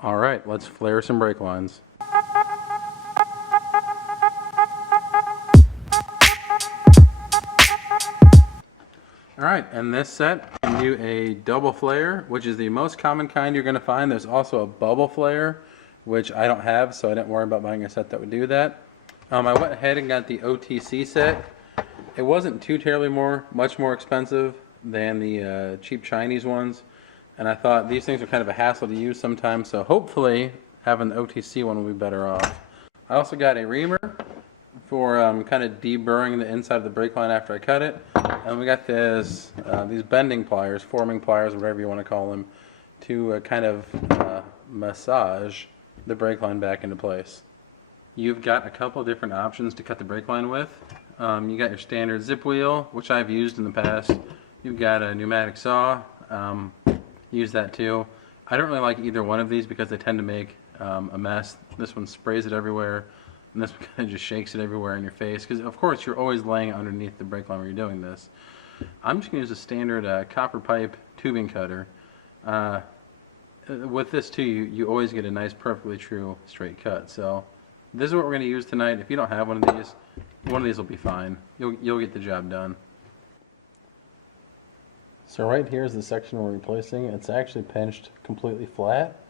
All right, let's flare some brake lines. All right, and this set can do a double flare, which is the most common kind you're going to find. There's also a bubble flare, which I don't have, so I didn't worry about buying a set that would do that. I went ahead and got the OTC set. It wasn't too terribly much more expensive than the cheap Chinese ones, and I thought these things are kind of a hassle to use sometimes, so hopefully having the OTC one will be better off. I also got a reamer for kind of deburring the inside of the brake line after I cut it. And we got these bending pliers, forming pliers, whatever you want to call them, to kind of massage the brake line back into place. You've got a couple different options to cut the brake line with. You got your standard zip wheel, which I've used in the past. You've got a pneumatic saw, use that too. I don't really like either one of these because they tend to make a mess. This one sprays it everywhere, and this one kind of just shakes it everywhere in your face, because of course you're always laying underneath the brake line when you're doing this. I'm just going to use a standard copper pipe tubing cutter. With this too, you always get a nice perfectly true straight cut. So this is what we're going to use tonight. If you don't have one of these will be fine. You'll get the job done. So right here is the section we're replacing. It's actually pinched completely flat,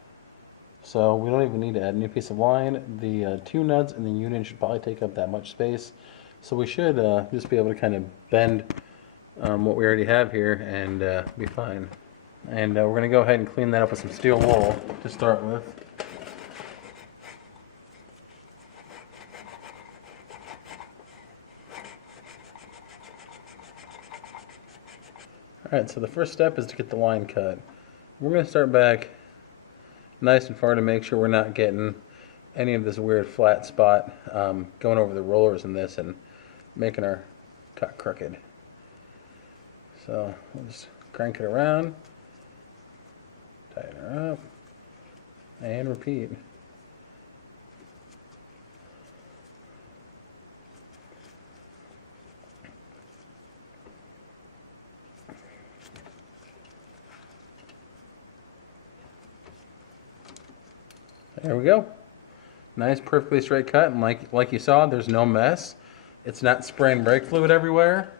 so we don't even need to add a new piece of line. The two nuts and the unit should probably take up that much space, so we should just be able to kind of bend what we already have here and be fine. And we're going to go ahead and clean that up with some steel wool to start with. Alright, so the first step is to get the line cut. We're going to start back nice and far to make sure we're not getting any of this weird flat spot going over the rollers in this and making our cut crooked. So we'll just crank it around, tighten her up, and repeat. There we go. Nice, perfectly straight cut, and like you saw, there's no mess. It's not spraying brake fluid everywhere.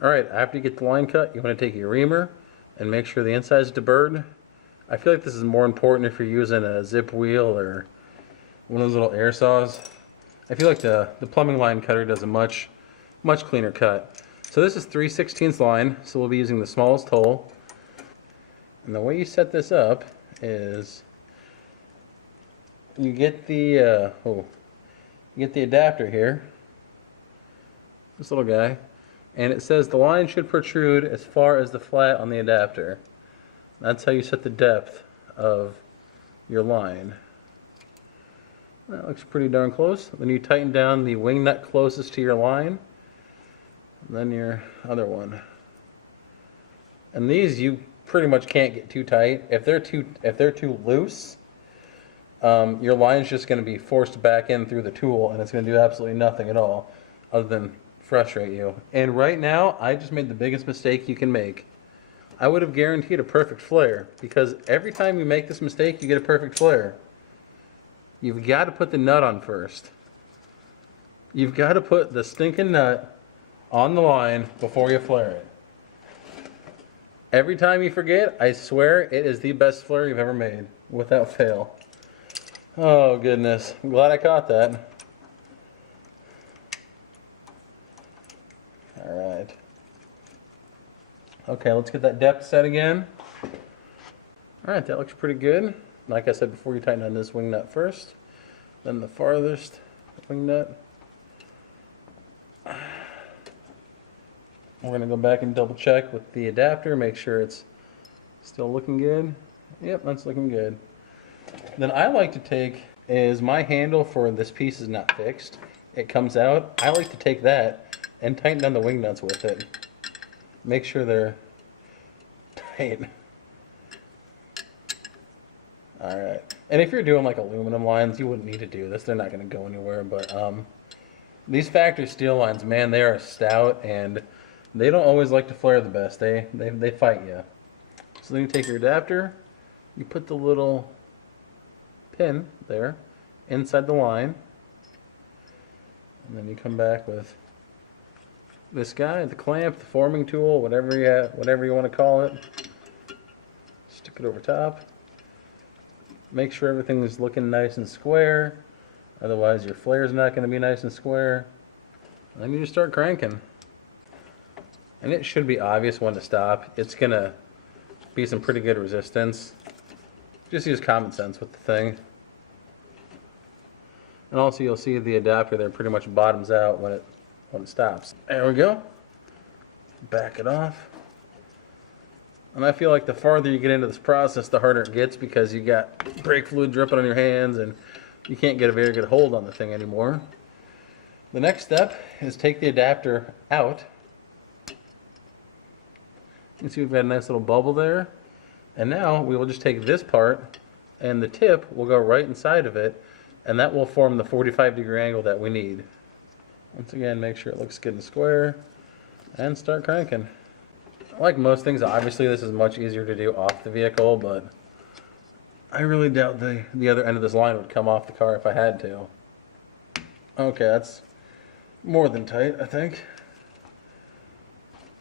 Alright, after you get the line cut, you want to take your reamer and make sure the inside is deburred. I feel like this is more important if you're using a zip wheel or one of those little air saws. I feel like the plumbing line cutter does a much cleaner cut. So this is 3/16 line, so we'll be using the smallest hole. And the way you set this up is you get the adapter here, this little guy, and it says the line should protrude as far as the flat on the adapter. That's how you set the depth of your line. That looks pretty darn close. Then you tighten down the wing nut closest to your line, and then your other one. And these you pretty much can't get too tight. If they're too loose, your line's just going to be forced back in through the tool, and it's going to do absolutely nothing at all other than frustrate you. And right now, I just made the biggest mistake you can make. I would have guaranteed a perfect flare, because every time you make this mistake, you get a perfect flare. You've got to put the nut on first. You've got to put the stinking nut on the line before you flare it. Every time you forget, I swear it is the best flare you've ever made, without fail. Oh goodness, I'm glad I caught that. Alright. Okay, let's get that depth set again. Alright, that looks pretty good. Like I said before, you tighten on this wing nut first, then the farthest wing nut. We're going to go back and double check with the adapter, make sure it's still looking good. Yep, that's looking good. Then I like to take, is my handle for this piece is not fixed. It comes out. I like to take that and tighten down the wing nuts with it. Make sure they're tight. Alright. And if you're doing like aluminum lines, you wouldn't need to do this. They're not going to go anywhere. But these factory steel lines, man, they are stout, and they don't always like to flare the best. They fight you. So then you take your adapter, you put the little pin there inside the line, and then you come back with this guy, the clamp, the forming tool, whatever you want to call it. Stick it over top. Make sure everything is looking nice and square, otherwise your flare's not going to be nice and square. And then you just start cranking. And it should be obvious when to stop. It's going to be some pretty good resistance. Just use common sense with the thing. And also you'll see the adapter there pretty much bottoms out when it stops. There we go. Back it off. And I feel like the farther you get into this process, the harder it gets, because you got brake fluid dripping on your hands and you can't get a very good hold on the thing anymore. The next step is take the adapter out. You can see we've got a nice little bubble there. And now we will just take this part, and the tip will go right inside of it, and that will form the 45-degree angle that we need. Once again, make sure it looks good and square, and start cranking. Like most things, obviously this is much easier to do off the vehicle, but I really doubt the other end of this line would come off the car if I had to. Okay, that's more than tight, I think.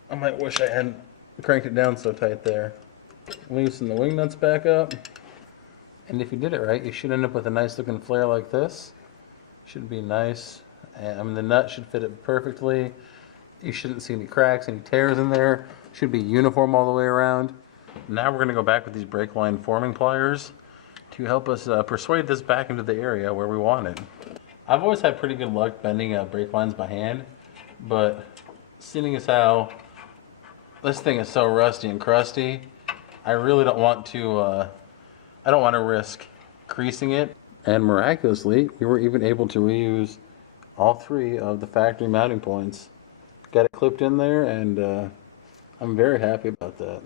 I might wish I hadn't cranked it down so tight there. Loosen the wing nuts back up. And if you did it right, you should end up with a nice looking flare like this. Should be nice. I mean, the nut should fit it perfectly. You shouldn't see any cracks, any tears in there. Should be uniform all the way around. Now we're going to go back with these brake line forming pliers to help us persuade this back into the area where we want it. I've always had pretty good luck bending brake lines by hand, but seeing as how this thing is so rusty and crusty, I really don't want to risk creasing it. And miraculously, we were even able to reuse all 3 of the factory mounting points. Got it clipped in there, and I'm very happy about that.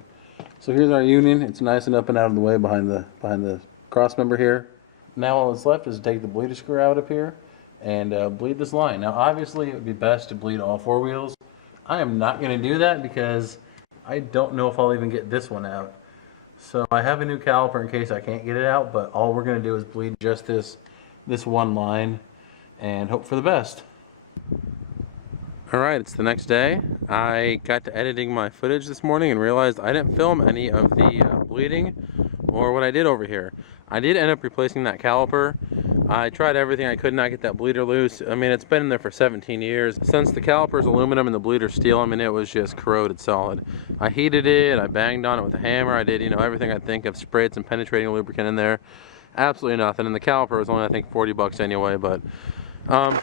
So here's our union. It's nice and up and out of the way behind the cross member here. Now all that's left is to take the bleeder screw out up here and bleed this line. Now obviously it would be best to bleed all 4 wheels. I am not going to do that because I don't know if I'll even get this one out. So I have a new caliper in case I can't get it out, but all we're going to do is bleed just this one line and hope for the best. Alright, it's the next day. I got to editing my footage this morning and realized I didn't film any of the bleeding or what I did over here. I did end up replacing that caliper. I tried everything I could not get that bleeder loose. I mean, it's been in there for 17 years. Since the caliper is aluminum and the bleeder steel, I mean, it was just corroded solid. I heated it, I banged on it with a hammer, I did, everything I think of, sprayed some penetrating lubricant in there. Absolutely nothing. And the caliper was only, I think, 40 bucks anyway, but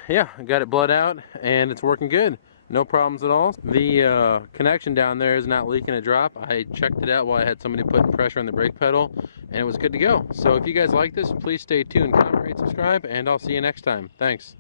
yeah, I got it bled out and it's working good. No problems at all. The connection down there is not leaking a drop. I checked it out while I had somebody putting pressure on the brake pedal, and it was good to go. So if you guys like this, please stay tuned, comment, rate, subscribe, and I'll see you next time. Thanks.